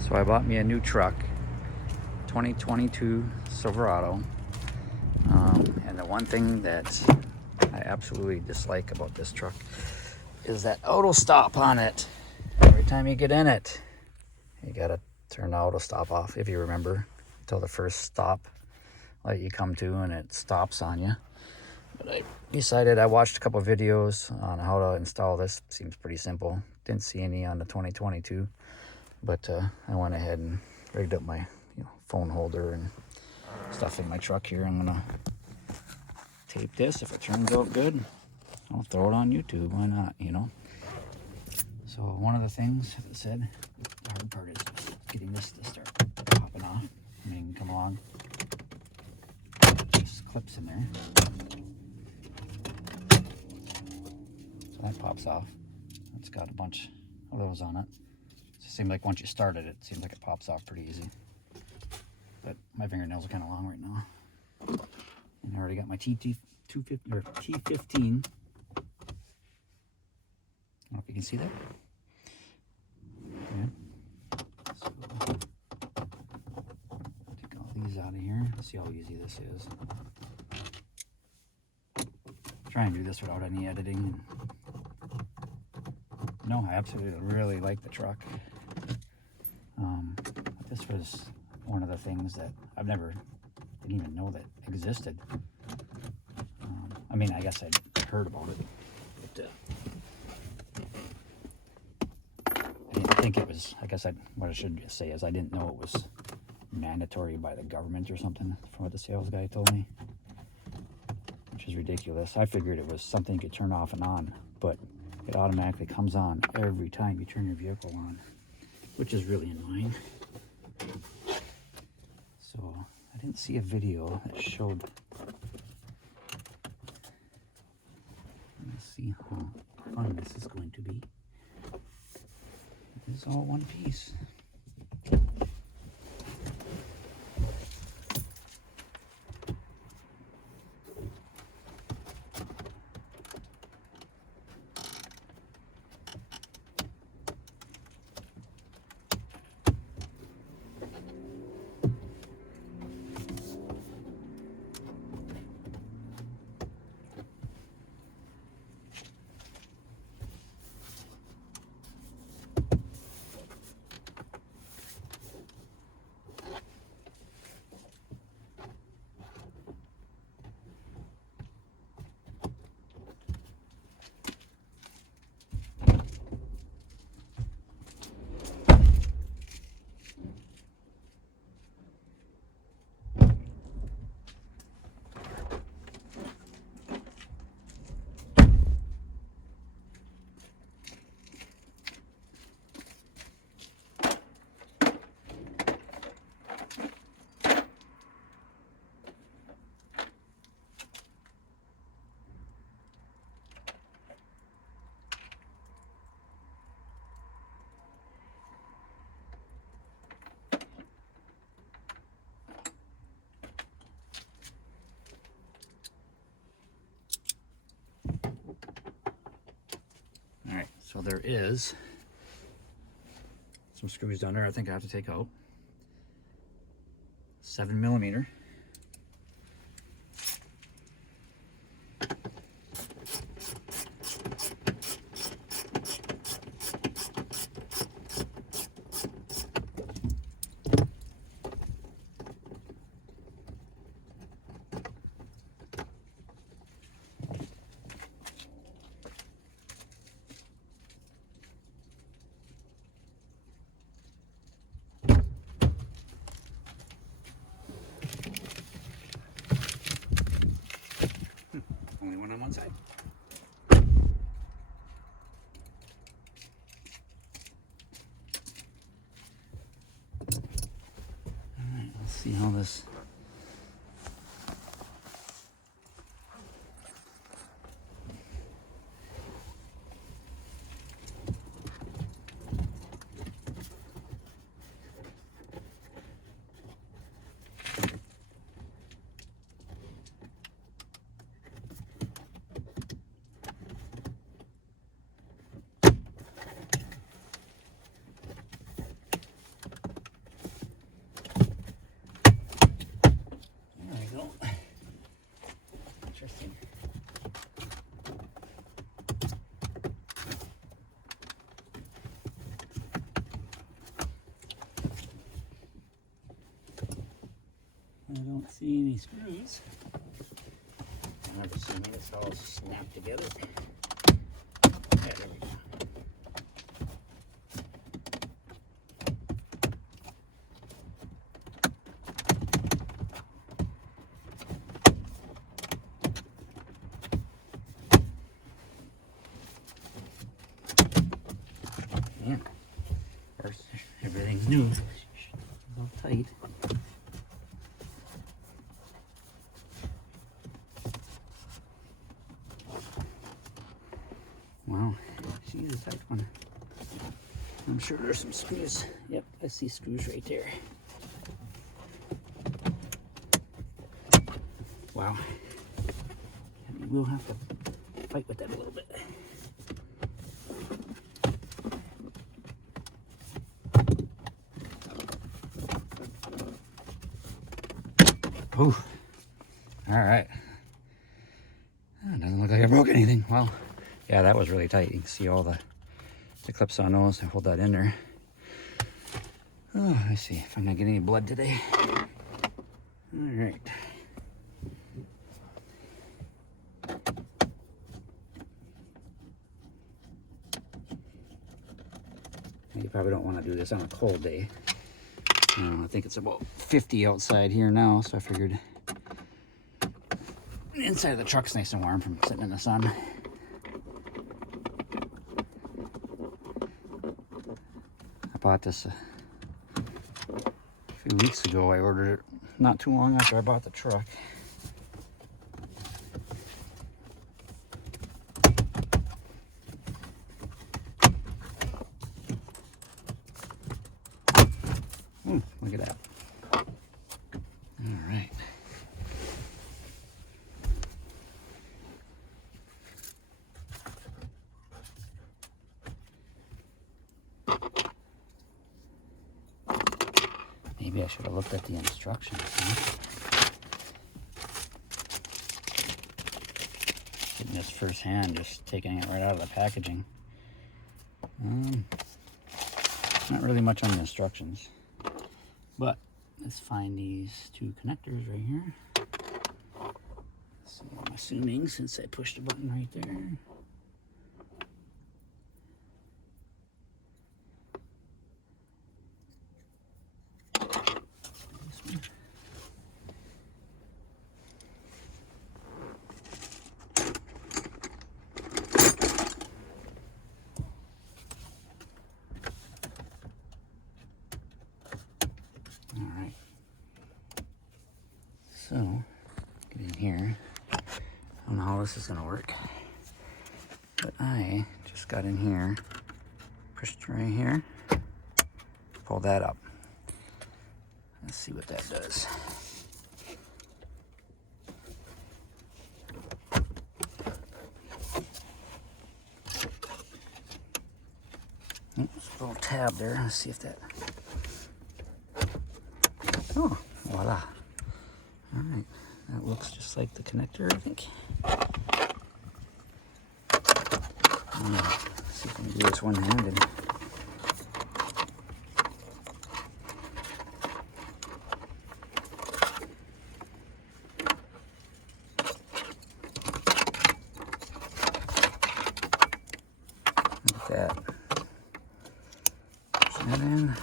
So I bought me a new truck, 2022 Silverado. And the one thing that I absolutely dislike about this truck is that auto stop on it. Every time you get in it, you gotta turn the auto stop off, if you remember, until the first stop light you come to and it stops on you. But I decided, I watched a couple of videos on how to install this. Seems pretty simple. Didn't see any on the 2022, but I went ahead and rigged up my phone holder and stuff in my truck here. I'm gonna tape this. If it turns out good, I'll throw it on YouTube. Why not, So one of the things that said, the hard part is getting this to start popping off. I mean, come along. Just clips in there. So that pops off. It's got a bunch of those on it. It seems like once you start it, it seems like it pops off pretty easy. But my fingernails are kind of long right now. And I already got my T15. I don't know if you can see that. Yeah. So, take all these out of here. Let's see how easy this is. Try and do this without any editing. No, I absolutely really like the truck. This was one of the things that didn't even know that existed. I mean, I guess I'd heard about it, but I didn't think it was, what I should say is I didn't know it was mandatory by the government or something, from what the sales guy told me, which is ridiculous. I figured it was something you could turn off and on, but it automatically comes on every time you turn your vehicle on, which is really annoying. So I didn't see a video that showed. Let's see how fun this is going to be. It is all one piece. Alright, so there is some screws down there I think I have to take out. 7mm. Only one on one side. Alright, let's see how this. I don't see any screws. I'm assuming it's all snapped together. Yeah, there we go. Yeah, of course, everything's new. All tight. Wow, she's a tight one. I'm sure there's some screws. Yep, I see screws right there. Wow. We'll have to fight with that a little bit. Ooh. All right. Oh, doesn't look like I broke anything. Well, yeah, that was really tight. You can see all the clips on those. I hold that in there. Oh, let's see if I'm not getting any blood today. All right. You probably don't want to do this on a cold day. I think it's about 50 outside here now, so I figured the inside of the truck's nice and warm from sitting in the sun. I bought this a few weeks ago. I ordered it not too long after I bought the truck. Look at that. All right. Maybe I should have looked at the instructions. Huh? Getting this firsthand, just taking it right out of the packaging. Not really much on the instructions. But let's find these two connectors right here. So I'm assuming since I pushed the button right there. This one. All right. So, get in here. I don't know how this is going to work, but I just got in here, pushed right here, pull that up. Let's see what that does. Oops, a little tab there. Let's see if that. Oh, voila. All right, that looks just like the connector, I think. Let's see if I can do this one-handed. Like that. Push that in.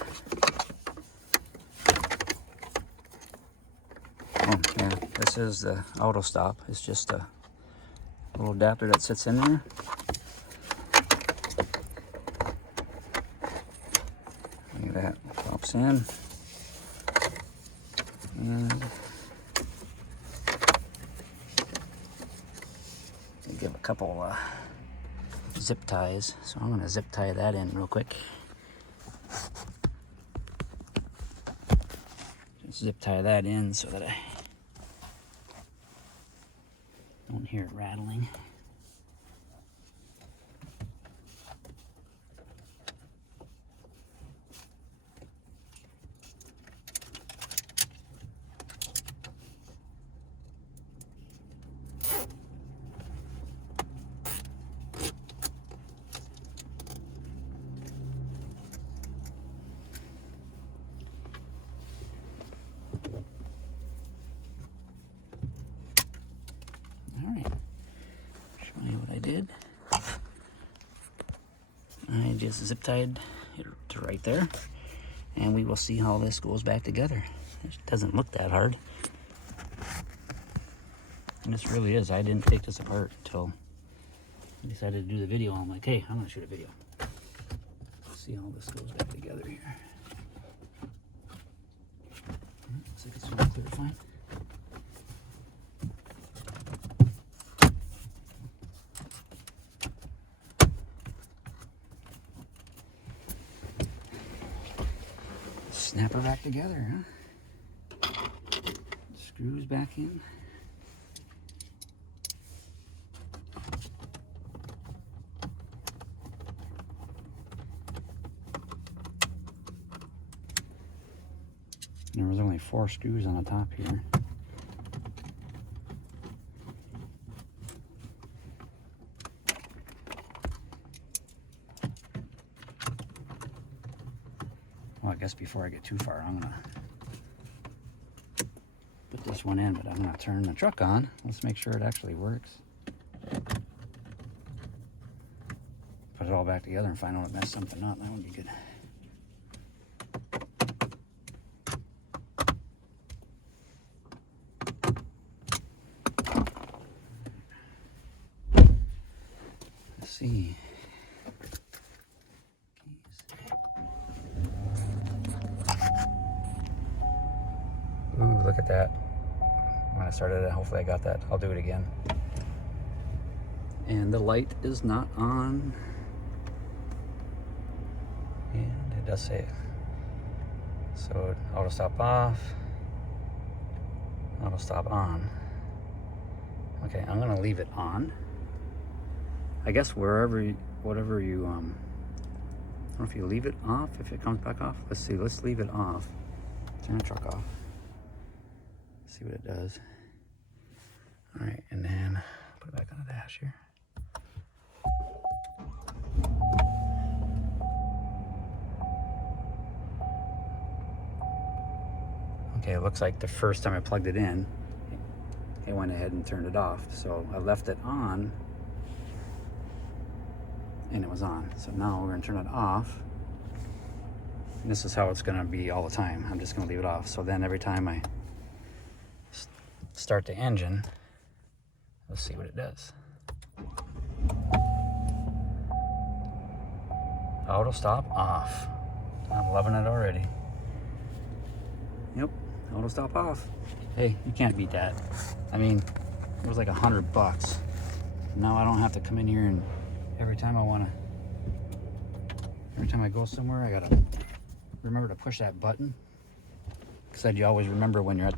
Oh, yeah, this is the Autostop. It's just a little adapter that sits in there. Look at that, pops in. And give a couple zip ties. So I'm gonna zip tie that in real quick. Just zip tie that in so that I don't hear it rattling. just zip tied it to right there, and we will see how this goes back together. It doesn't look that hard. And this really is. I didn't take this apart until I decided to do the video. I'm like, hey, I'm gonna shoot a video. Let's see how this goes back together here. Looks like it's really clear fine. Snap her back together, huh? Screws back in. There was only 4 screws on the top here. Well, I guess before I get too far, I'm gonna put this one in, but I'm gonna turn the truck on. Let's make sure it actually works. Put it all back together and find out if it messed something up. That would be good. Let's see. Ooh, look at that. When I started it, hopefully I got that. I'll do it again. And the light is not on. And it does say it. So auto stop off, auto stop on. Okay, I'm gonna leave it on. I guess whatever you, I don't know if you leave it off, if it comes back off. Let's see, let's leave it off. Turn the truck off. See what it does. All right, and then put it back on the dash here. Okay, it looks like the first time I plugged it in, it went ahead and turned it off. So I left it on, and it was on. So now we're gonna turn it off. And this is how it's gonna be all the time. I'm just gonna leave it off. So then every time I start the engine, let's see what it does. Auto stop off. I'm loving it already. Yep, auto stop off. Hey, you can't beat that. I mean, it was like $100. Now I don't have to come in here and every time I go somewhere, I gotta remember to push that button. Because you always remember when you're at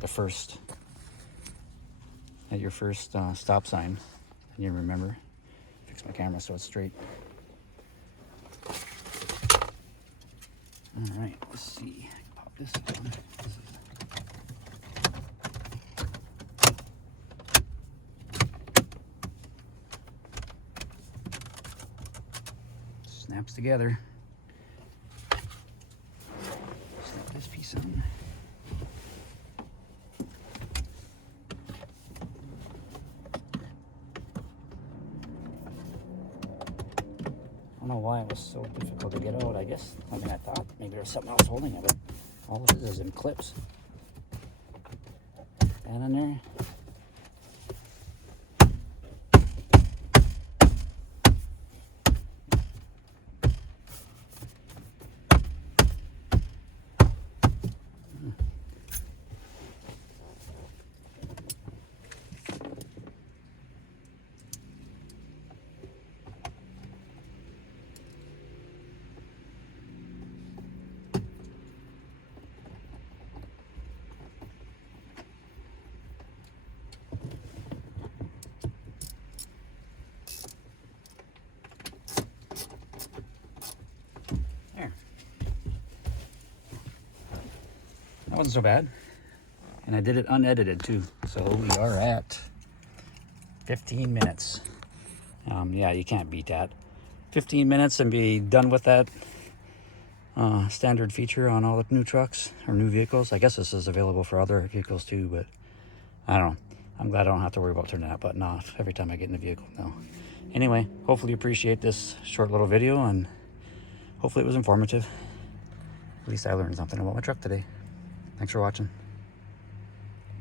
your first stop sign, and you remember. Fix my camera so it's straight. All right, let's see. I can pop this on. Snaps together. Snap this piece on. I don't know why it was so difficult to get out. I guess, I thought maybe there was something else holding it, but all of it is in clips. That in there. That wasn't so bad. And I did it unedited too. So we are at 15 minutes. Yeah, you can't beat that. 15 minutes and be done with that standard feature on all the new trucks or new vehicles. I guess this is available for other vehicles too, but I don't know. I'm glad I don't have to worry about turning that button off every time I get in the vehicle now. Anyway, hopefully you appreciate this short little video, and hopefully it was informative. At least I learned something about my truck today. Thanks for watching.